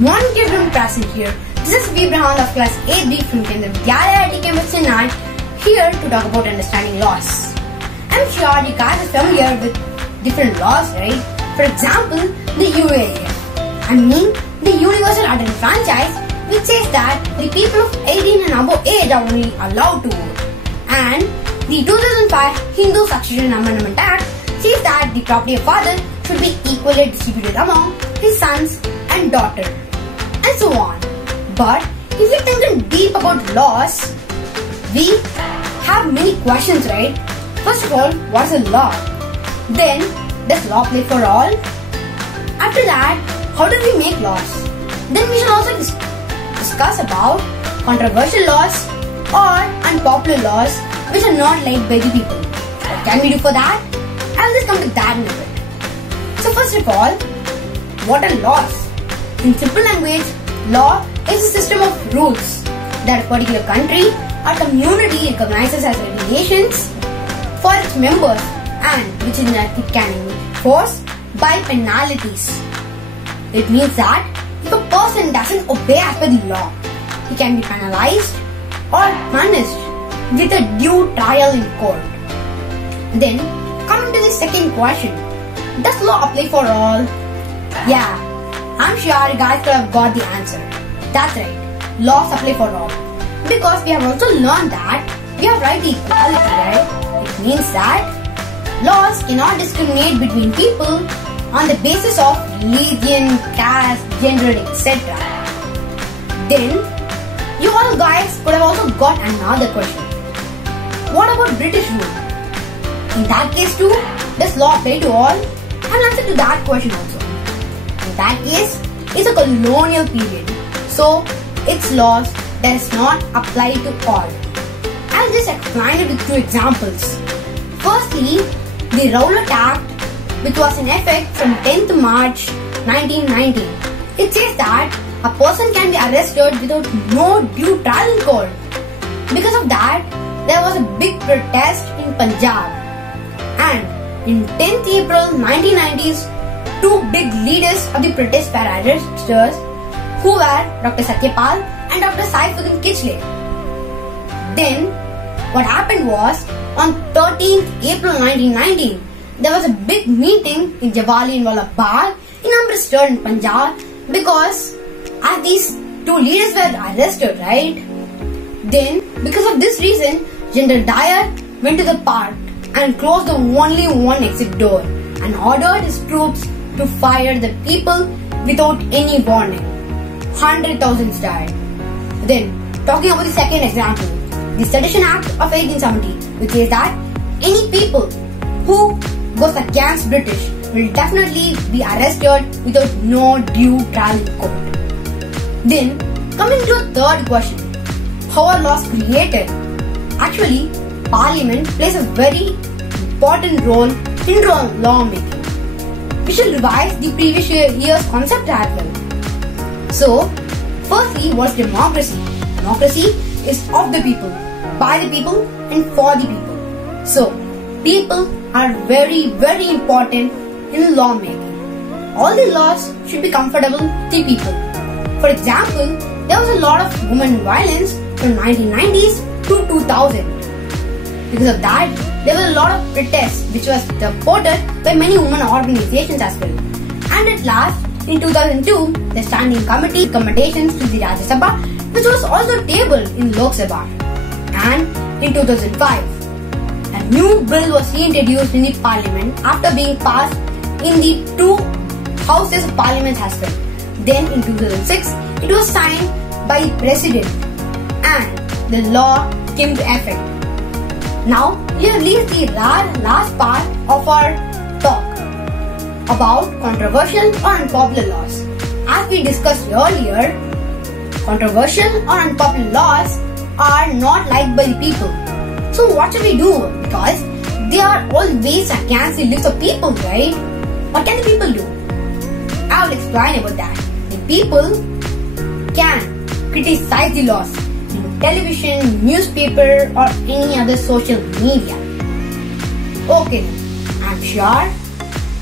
One kid present here. This is V. Brahaand of class 8B from Kendra Vidyalaya IIT Campus Chennai, here to talk about understanding laws. I'm sure you guys are familiar with different laws, right? For example, the UAA. I mean, the Universal Adult Franchise, which says that the people of 18 and above age are only allowed to vote. And the 2005 Hindu Succession Amendment Act says that the property of father should be equally distributed among his sons and daughter, and so on. But if we think deep about laws, we have many questions, right? First of all, what's a law? Then, does law play for all? After that, how do we make laws? Then we should also discuss about controversial laws or unpopular laws which are not liked by the people. What can we do for that? I'll just come to that in a bit. So first of all, what are laws? In simple language, law is a system of rules that a particular country or community recognizes as regulations for its members and which it can enforce by penalties. It means that if a person doesn't obey as per the law, he can be penalized or punished with a due trial in court. Then, coming to the second question, does law apply for all? Yeah, I'm sure you guys could have got the answer. That's right, laws apply for all. Because we have also learned that we have right to equality, right? It means that laws cannot discriminate between people on the basis of religion, caste, gender, etc. Then, you all guys could have also got another question. What about British rule? In that case too, does law apply to all? I'll answer to that question also. In that case, it's a colonial period, so its laws does not apply to all. I'll just explain it with two examples. Firstly, the Rowlatt Act, which was in effect from 10th March 1990. It says that a person can be arrested without no due trial in court. Because of that, there was a big protest in Punjab. And in 10th April 1990s, two big leaders of the protest were arrested, who were Dr. Satyapal and Dr. Saifuddin Kichle. Then, what happened was, on 13th April 1990, there was a big meeting in Jallianwala Bagh in Amritsar in Punjab because as these two leaders were arrested, right? Then, because of this reason, General Dyer went to the park and closed the only one exit door and ordered his troops to fire the people without any warning. 100,000 died. Then, talking about the second example, the Sedition Act of 1870, which says that any people who goes against British will definitely be arrested without no due trial in court. Then, coming to a third question, how are laws created? Actually, Parliament plays a very important role in law making. We should revise the previous year's concept as well. So, firstly, what's democracy? Democracy is of the people, by the people, and for the people. So, people are very, very important in law making. All the laws should be comfortable to the people. For example, there was a lot of women violence from 1990s to 2000. Because of that, there were a lot of protests which was supported by many women organizations as well. And at last, in 2002, the Standing Committee recommendations to the Rajya Sabha, which was also tabled in Lok Sabha. And in 2005, a new bill was reintroduced in the Parliament after being passed in the two houses of Parliament as well. Then in 2006, it was signed by the President and the law came to effect. Now, we have reached the last part of our talk about controversial or unpopular laws. As we discussed earlier, controversial or unpopular laws are not liked by the people. So what should we do? Because they are always against the lives of people, right? What can the people do? I will explain about that. The people can criticize the laws in television, newspaper or any other social media. Okay, I'm sure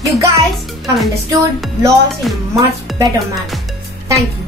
you guys have understood laws in a much better manner. Thank you.